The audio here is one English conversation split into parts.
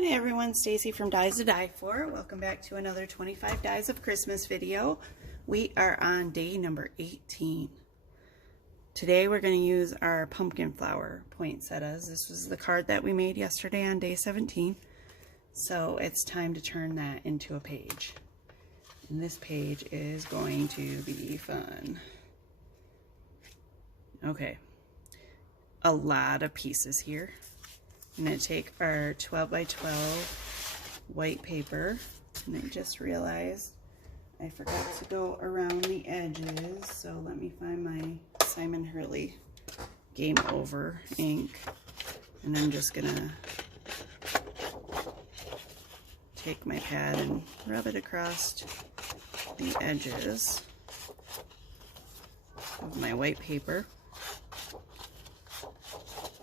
Hi everyone, Stacy from Dies to Die For. Welcome back to another 25 Dies of Christmas video. We are on day number 18. Today we're going to use our pumpkin flower poinsettias. This was the card that we made yesterday on day 17. So it's time to turn that into a page. And this page is going to be fun. Okay, a lot of pieces here. I'm going to take our 12 by 12 white paper, and I just realized I forgot to go around the edges, so let me find my Simon Hurley Game Over ink, and I'm just going to take my pad and rub it across the edges of my white paper.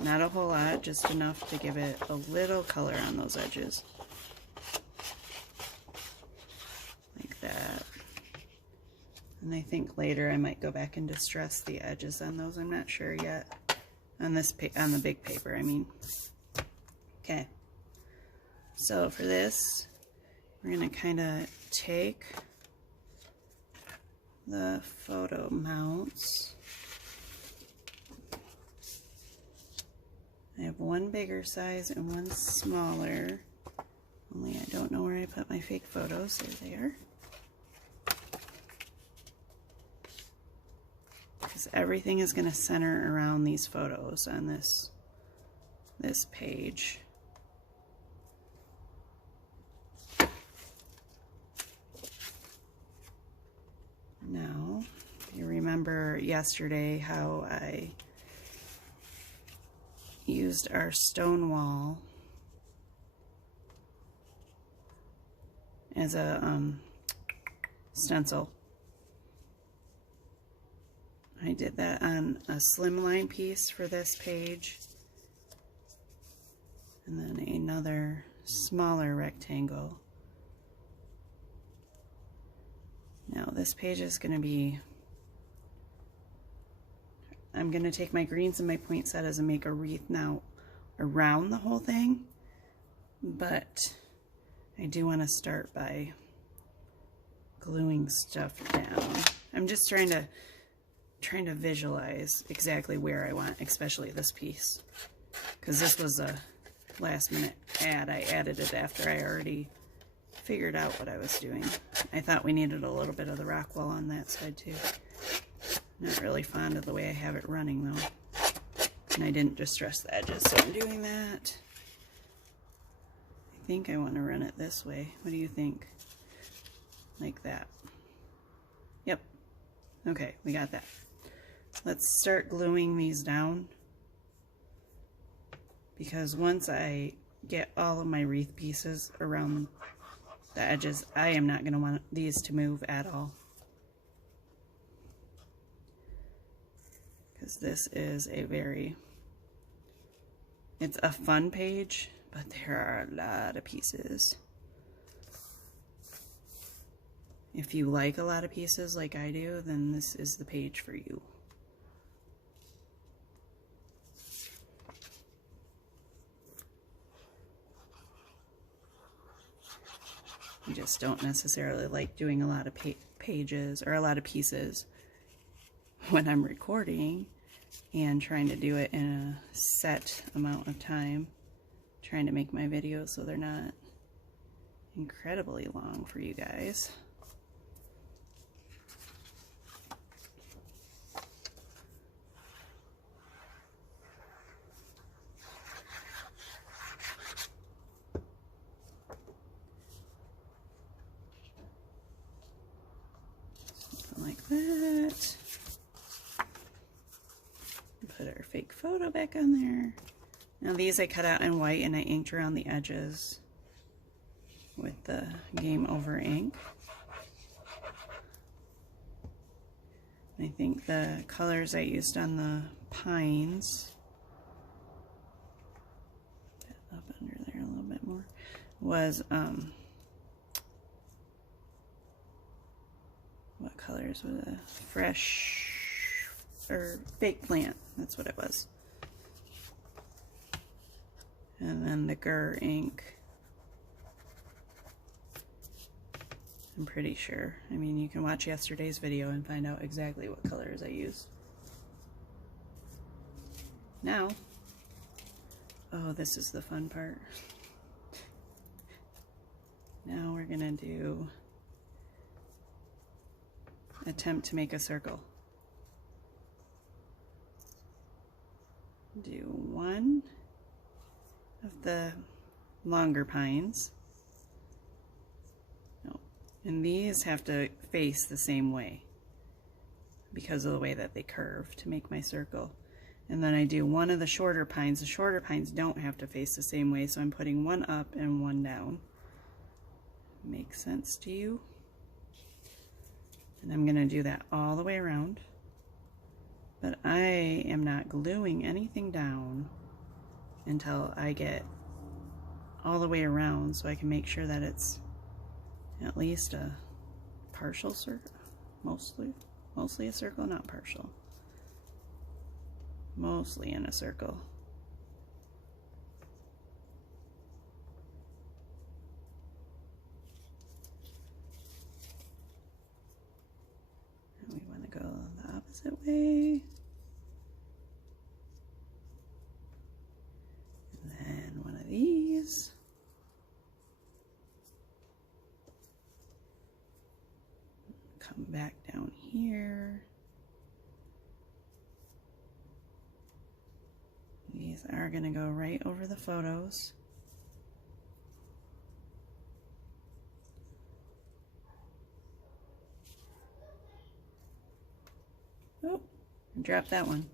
Not a whole lot, just enough to give it a little color on those edges. Like that. And I think later I might go back and distress the edges on those. I'm not sure yet. On the big paper, I mean. Okay. So for this, we're going to kind of take the photo mounts. I have one bigger size and one smaller, only I don't know where I put my fake photos. There they are. Because everything is going to center around these photos on this page. Now, you remember yesterday how I used our stone wall as a stencil. I did that on a slimline piece for this page, and then another smaller rectangle. Now this page is going to be, I'm going to take my greens and my poinsettias and make a wreath now around the whole thing, but I do want to start by gluing stuff down. I'm just trying to visualize exactly where I want, especially this piece, because this was a last minute add. I added it after I already figured out what I was doing. I thought we needed a little bit of the rock wall on that side too. Not really fond of the way I have it running though. And I didn't distress the edges, so I'm doing that. I think I want to run it this way. What do you think? Like that. Yep. Okay, we got that. Let's start gluing these down, because once I get all of my wreath pieces around the edges, I am not going to want these to move at all. Because this is it's a fun page, but there are a lot of pieces. If you like a lot of pieces like I do, then this is the page for you. I just don't necessarily like doing a lot of pages or a lot of pieces when I'm recording and trying to do it in a set amount of time, trying to make my videos so they're not incredibly long for you guys. Something like that. Put our fake photo back on there. Now these I cut out in white and I inked around the edges with the Game Over ink. I think the colors I used on the pines, up under there a little bit more, was what colors was it? Fresh or fake plant, that's what it was. And then the Gur ink I'm pretty sure. I mean, you can watch yesterday's video and find out exactly what colors I used. Now, oh, this is the fun part. Now we're gonna do attempt to make a circle. Do one of the longer pines. No, and these have to face the same way because of the way that they curve to make my circle. And then I do one of the shorter pines. The shorter pines don't have to face the same way, so I'm putting one up and one down. Makes sense to you? And I'm going to do that all the way around. But I am not gluing anything down until I get all the way around, so I can make sure that it's at least a partial circle. Mostly a circle, not partial. Mostly in a circle. And we want to go the opposite way. And then one of these. Come back down here. These are going to go right over the photos. Oh, I dropped that one.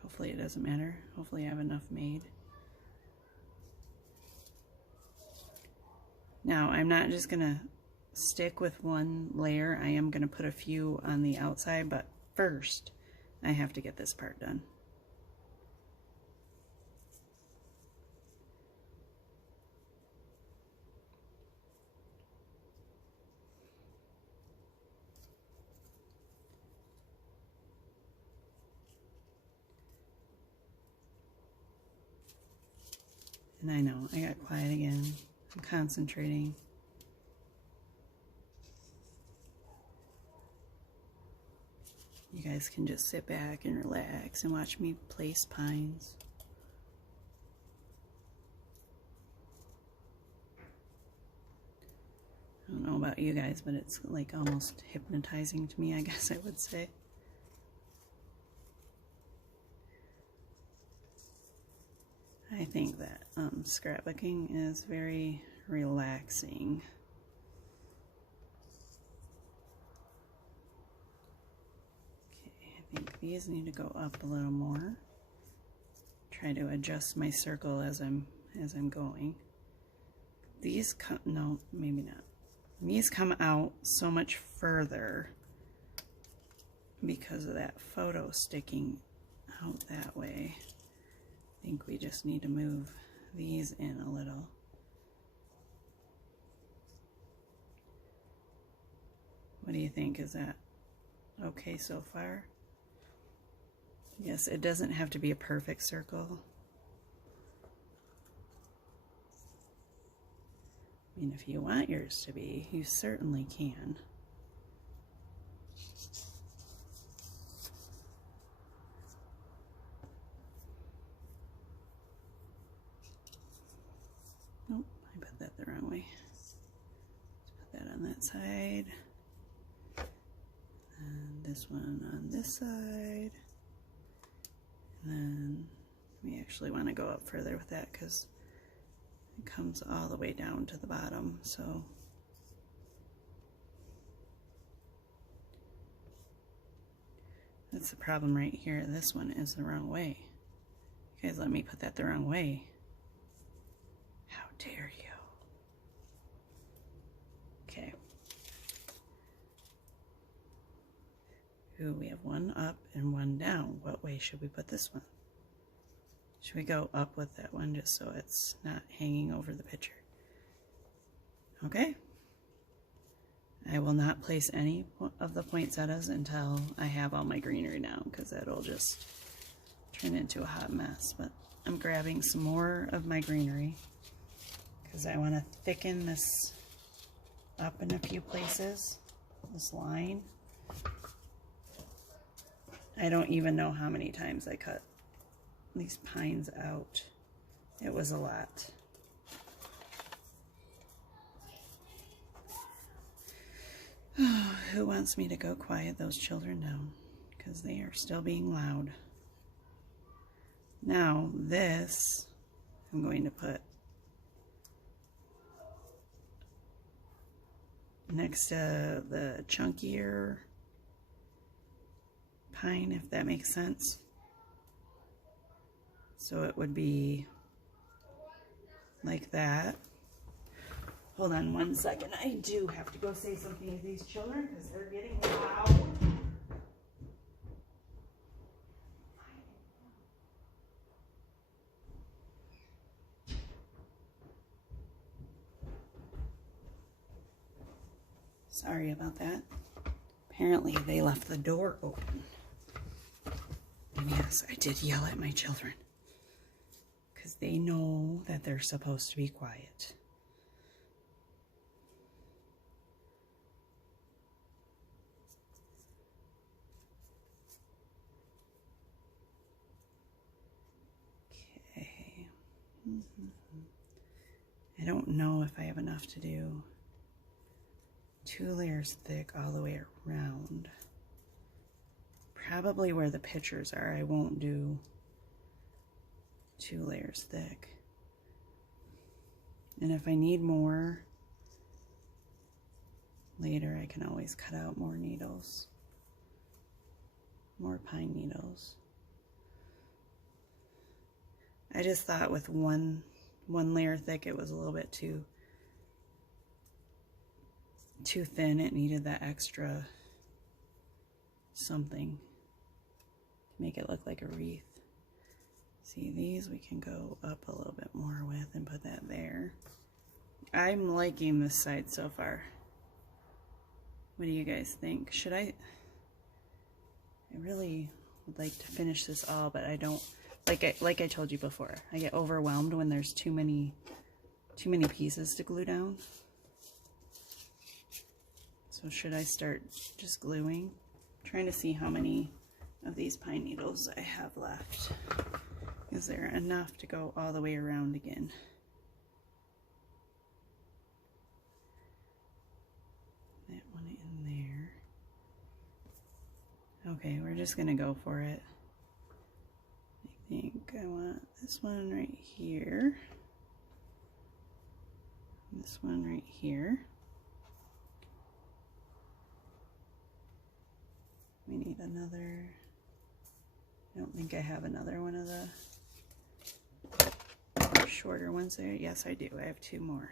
Hopefully it doesn't matter. Hopefully I have enough made. Now, I'm not just going to stick with one layer. I am going to put a few on the outside, but first I have to get this part done. And I know, I got quiet again. I'm concentrating. You guys can just sit back and relax and watch me place pines. I don't know about you guys, but it's like almost hypnotizing to me, I guess I would say. I think that scrapbooking is very relaxing. Okay, I think these need to go up a little more. Try to adjust my circle as I'm going. These come, no, maybe not. These come out so much further because of that photo sticking out that way. I think we just need to move these in a little. What do you think? Is that okay so far? Yes, it doesn't have to be a perfect circle. I mean, if you want yours to be, you certainly can. Nope, I put that the wrong way. Let's put that on that side. And this one on this side. And then we actually want to go up further with that because it comes all the way down to the bottom. So that's the problem right here. This one is the wrong way. You guys let me put that the wrong way. How dare you? Okay. Ooh, we have one up and one down. What way should we put this one? Should we go up with that one just so it's not hanging over the picture? Okay. I will not place any of the poinsettias until I have all my greenery down because that'll just turn into a hot mess. But I'm grabbing some more of my greenery because I want to thicken this up in a few places, this line. I don't even know how many times I cut these pines out. It was a lot. Oh, who wants me to go quiet those children down? Because they are still being loud. Now this, I'm going to put next to the chunkier pine, if that makes sense. So it would be like that. Hold on one second. I do have to go say something to these children because they're getting loud. Sorry about that. Apparently they left the door open. And yes, I did yell at my children because they know that they're supposed to be quiet. Okay. I don't know if I have enough to do 2 layers thick all the way around. Probably where the pictures are, I won't do 2 layers thick. And if I need more later, I can always cut out more needles, more pine needles. I just thought with one layer thick, it was a little bit too thin. It needed that extra something to make it look like a wreath. See, these we can go up a little bit more with and put that there. I'm liking this side so far. What do you guys think? Should I really would like to finish this all, but I don't, like I told you before, I get overwhelmed when there's too many pieces to glue down. So should I start just gluing? I'm trying to see how many of these pine needles I have left. Is there enough to go all the way around again? That one in there. Okay, we're just gonna go for it. I think I want this one right here. This one right here. We need another. I don't think I have another one of the shorter ones there. Yes, I do. I have 2 more.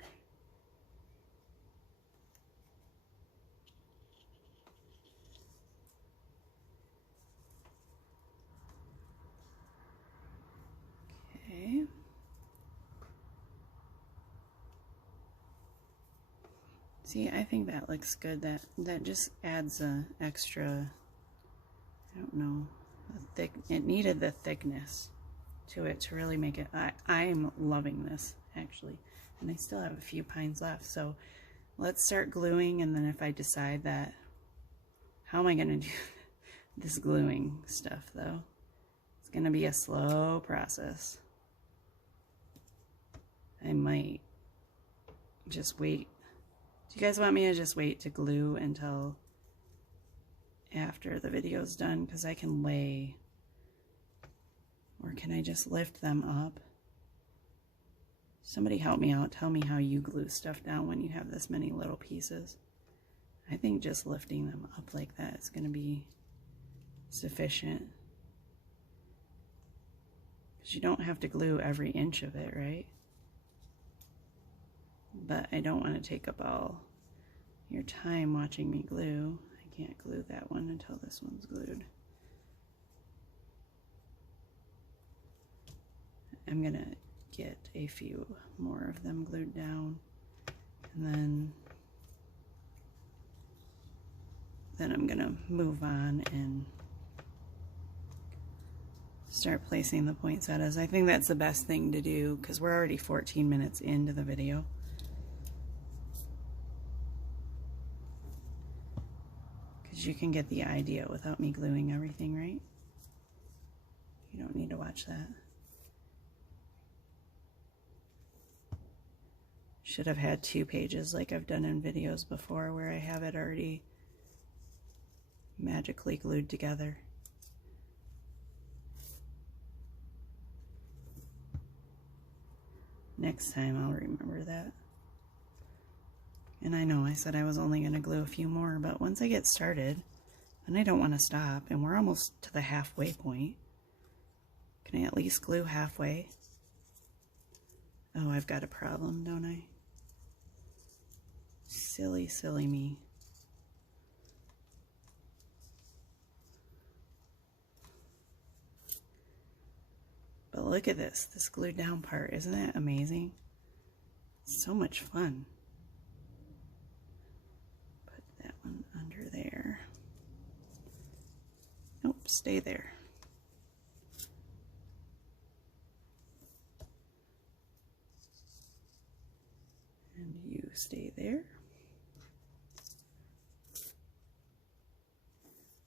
Okay. See, I think that looks good. That just adds a extra, I don't know, it needed the thickness to it to really make it. I'm loving this actually, and I still have a few pines left. So let's start gluing, and then if I decide that, how am I going to do this gluing stuff though? It's going to be a slow process. I might just wait. Do you guys want me to just wait to glue until after the video's done? Because I can lay, or can I just lift them up? Somebody help me out. Tell me how you glue stuff down when you have this many little pieces. I think just lifting them up like that is going to be sufficient. Because you don't have to glue every inch of it, right? But I don't want to take up all your time watching me glue. I can't glue that one until this one's glued. I'm gonna get a few more of them glued down, and then I'm gonna move on and start placing the poinsettias. I think that's the best thing to do because we're already 14 minutes into the video. Because you can get the idea without me gluing everything, right? You don't need to watch that. Should have had 2 pages like I've done in videos before where I have it already magically glued together. Next time I'll remember that. And I know I said I was only going to glue a few more, but once I get started, then I don't want to stop, and we're almost to the halfway point. Can I at least glue halfway? Oh, I've got a problem, don't I? Silly, silly me. But look at this glued down part. Isn't that amazing? It's so much fun. Put that one under there. Nope, stay there. And you stay there.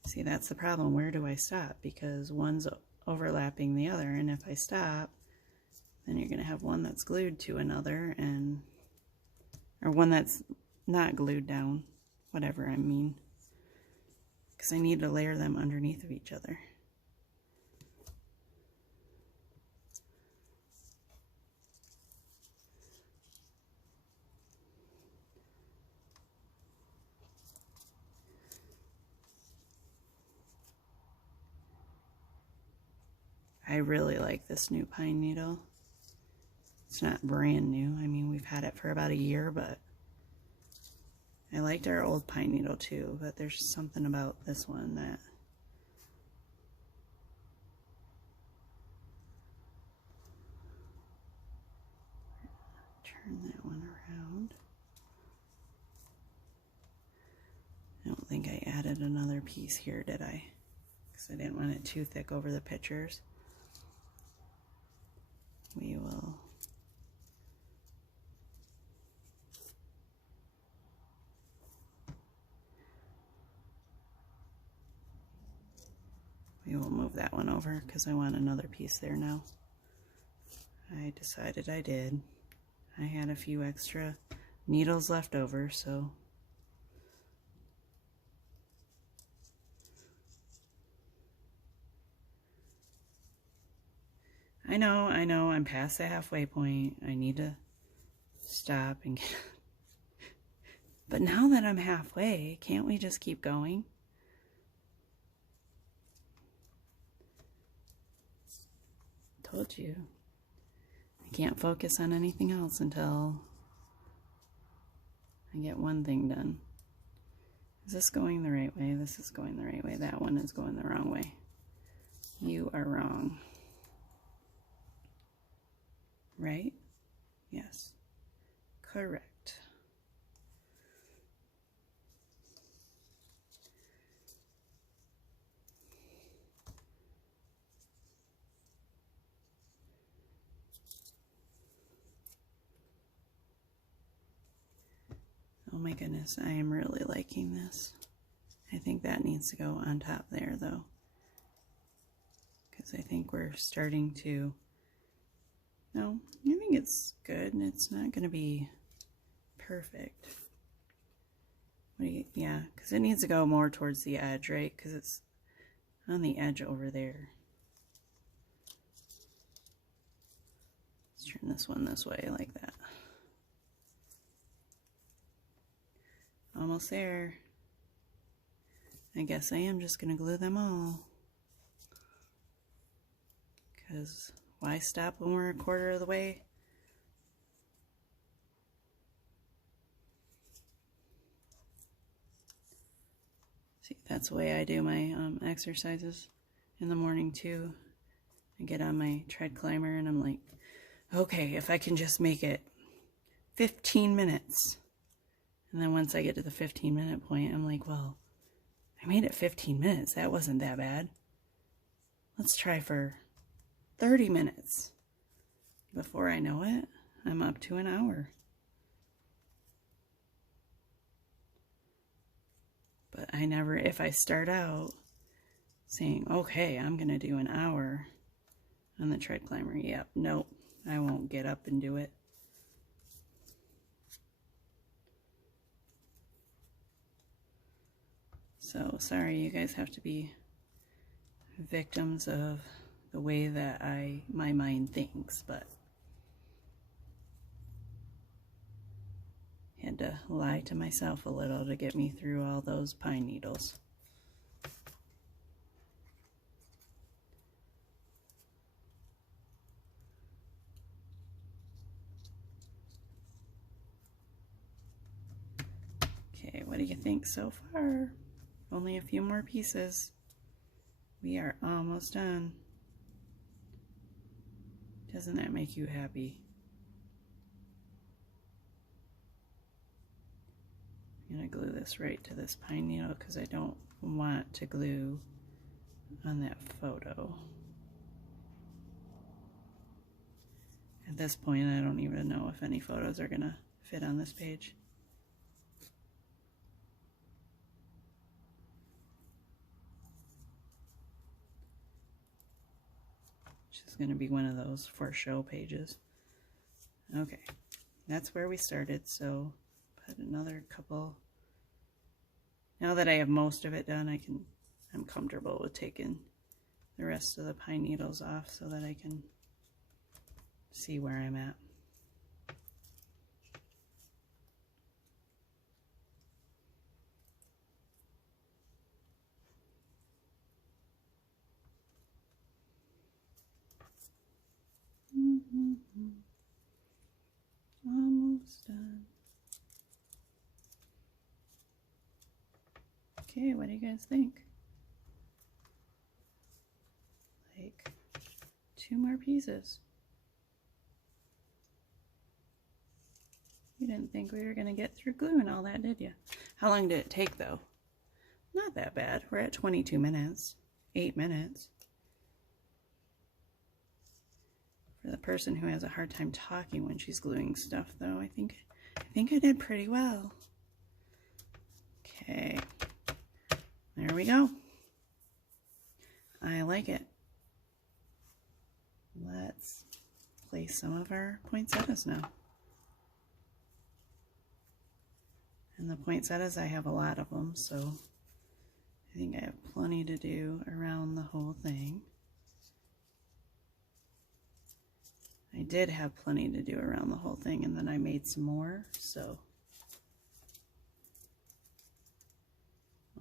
See, that's the problem. Where do I stop? Because one's overlapping the other, and if I stop, then you're going to have one that's glued to another, and or one that's not glued down, whatever I mean, because I need to layer them underneath of each other. I really like this new pine needle. It's not brand new. I mean, we've had it for about a year, but I liked our old pine needle too, but there's something about this one that turn that one around. I don't think I added another piece here, did I? Because I didn't want it too thick over the pictures. We will move that one over because I want another piece there now. I decided I did. I had a few extra needles left over, so I know, I'm past the halfway point. I need to stop and get... But now that I'm halfway, can't we just keep going? Told you. I can't focus on anything else until I get one thing done. Is this going the right way? This is going the right way. That one is going the wrong way. You are wrong. Right? Yes. Correct. Oh my goodness, I am really liking this. I think that needs to go on top there though, because I think we're starting to... No, I think it's good, and it's not going to be perfect. What do you, yeah, because it needs to go more towards the edge, right? Because it's on the edge over there. Let's turn this one this way like that. Almost there. I guess I am just going to glue them all. Because... why stop when we're a quarter of the way? See, that's the way I do my exercises in the morning too. I get on my tread climber and I'm like, okay, if I can just make it 15 minutes. And then once I get to the 15-minute point, I'm like, well, I made it 15 minutes. That wasn't that bad. Let's try for 30 minutes. Before I know it, I'm up to an hour. But I never, if I start out saying, okay, I'm going to do an hour on the tread climber, yep, nope, I won't get up and do it. So sorry, you guys have to be victims of the way that my mind thinks, but had to lie to myself a little to get me through all those pine needles. Okay, what do you think so far? Only a few more pieces. We are almost done. Doesn't that make you happy? I'm going to glue this right to this pine needle because I don't want to glue on that photo. At this point, I don't even know if any photos are going to fit on this page. It's going to be one of those for show pages. Okay, that's where we started, so put another couple. Now that I have most of it done, I'm comfortable with taking the rest of the pine needles off so that I can see where I'm at. Almost done. Okay, what do you guys think? Like 2 more pieces. You didn't think we were going to get through gluing all that, did you? How long did it take, though? Not that bad. We're at 22 minutes. 8 minutes. For the person who has a hard time talking when she's gluing stuff, though, I think I did pretty well. Okay. There we go. I like it. Let's place some of our poinsettias now. And the poinsettias, I have a lot of them, so I think I have plenty to do around the whole thing. I did have plenty to do around the whole thing, and then I made some more, so.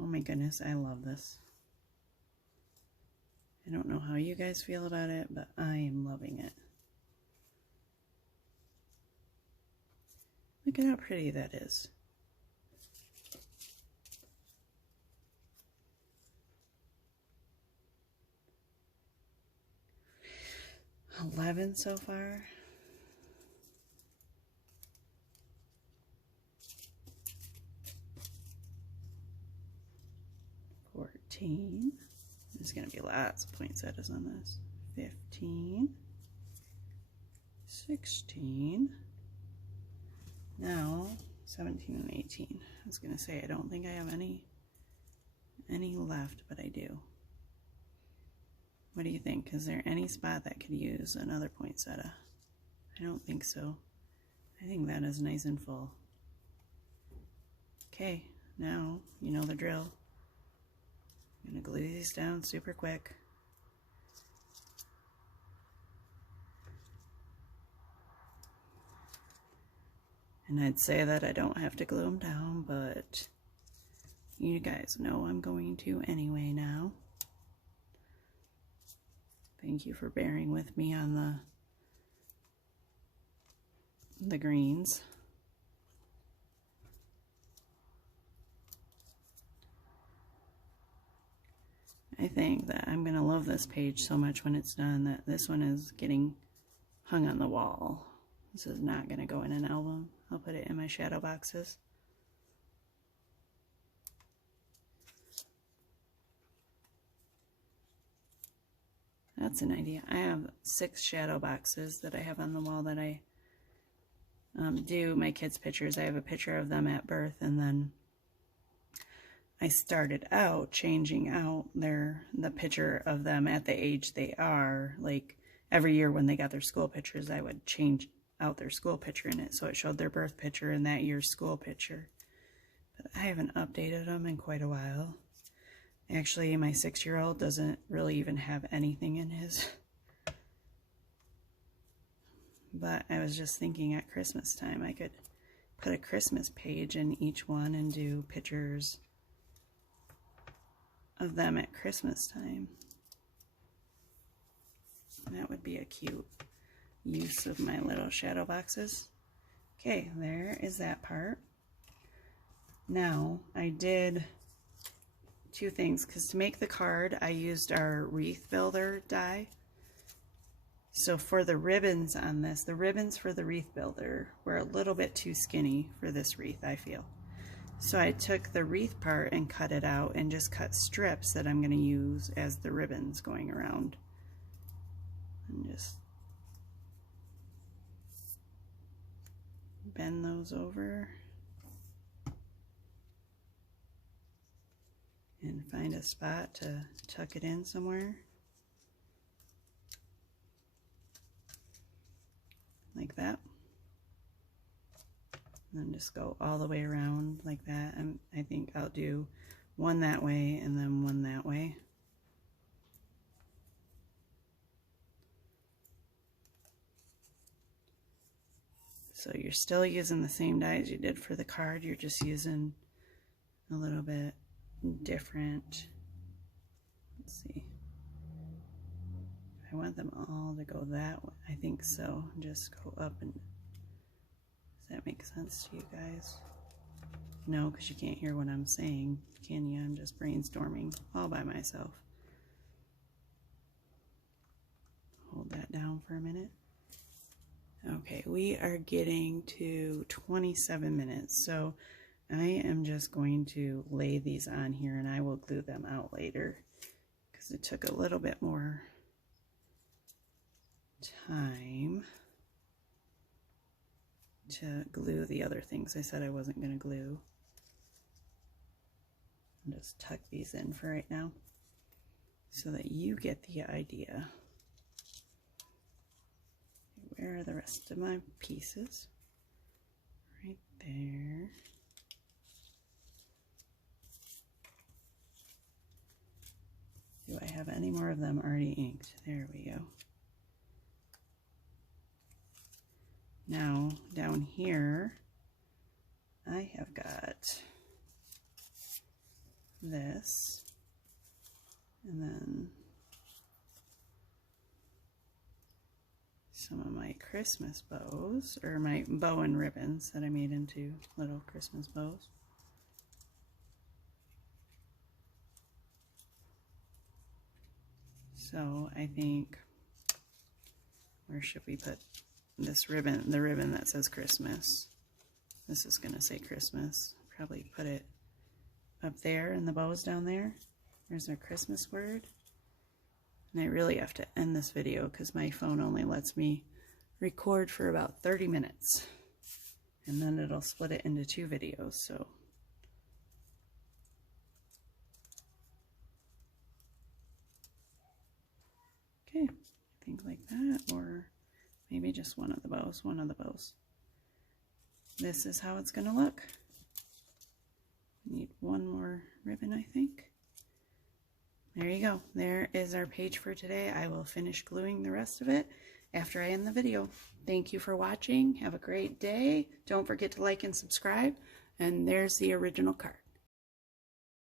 Oh my goodness, I love this. I don't know how you guys feel about it, but I am loving it. Look at how pretty that is. $11 so far. $14. There's going to be lots of poinsettias on this. $15. $16. Now, $17 and $18. I was going to say, I don't think I have any left, but I do. What do you think? Is there any spot that could use another poinsettia? I don't think so. I think that is nice and full. Okay, now you know the drill. I'm going to glue these down super quick. And I'd say that I don't have to glue them down, but you guys know I'm going to anyway now. Thank you for bearing with me on the greens. I think that I'm going to love this page so much when it's done that this one is getting hung on the wall. This is not going to go in an album. I'll put it in my shadow boxes. That's an idea. I have 6 shadow boxes that I have on the wall that I do my kids' pictures. I have a picture of them at birth, and then I started out changing out the picture of them at the age they are. Like every year when they got their school pictures, I would change out their school picture in it, so it showed their birth picture and that year's school picture. But I haven't updated them in quite a while. Actually, my 6-year-old doesn't really even have anything in his. But I was just thinking at Christmas time I could put a Christmas page in each one and do pictures of them at Christmas time. That would be a cute use of my little shadow boxes. Okay, there is that part. Now, I did 2 things, because to make the card, I used our wreath builder die. So for the ribbons on this, the ribbons for the wreath builder were a little bit too skinny for this wreath, I feel. So I took the wreath part and cut it out and just cut strips that I'm going to use as the ribbons going around. And just bend those over and find a spot to tuck it in somewhere. Like that. And then just go all the way around like that. And I think I'll do one that way and then one that way. So you're still using the same dies you did for the card, you're just using a little bit different. Let's see. I want them all to go that way. I think so. Just go up and... Does that make sense to you guys? No, because you can't hear what I'm saying, can you? I'm just brainstorming all by myself. Hold that down for a minute. Okay, we are getting to 27 minutes, so I am just going to lay these on here and I will glue them out later because it took a little bit more time to glue the other things I said I wasn't going to glue. I'll just tuck these in for right now so that you get the idea. Where are the rest of my pieces? Right there. Do I have any more of them already inked? There we go. Now, down here, I have got this, and then some of my Christmas bows, or my bow and ribbons that I made into little Christmas bows. So I think, where should we put this ribbon, the ribbon that says Christmas? This is going to say Christmas. Probably put it up there and the bows down there. There's our Christmas word. And I really have to end this video because my phone only lets me record for about 30 minutes. And then it'll split it into 2 videos, so. Okay, I think like that, or maybe just one of the bows, This is how it's going to look. Need one more ribbon, I think. There you go. There is our page for today. I will finish gluing the rest of it after I end the video. Thank you for watching. Have a great day. Don't forget to like and subscribe. And there's the original card.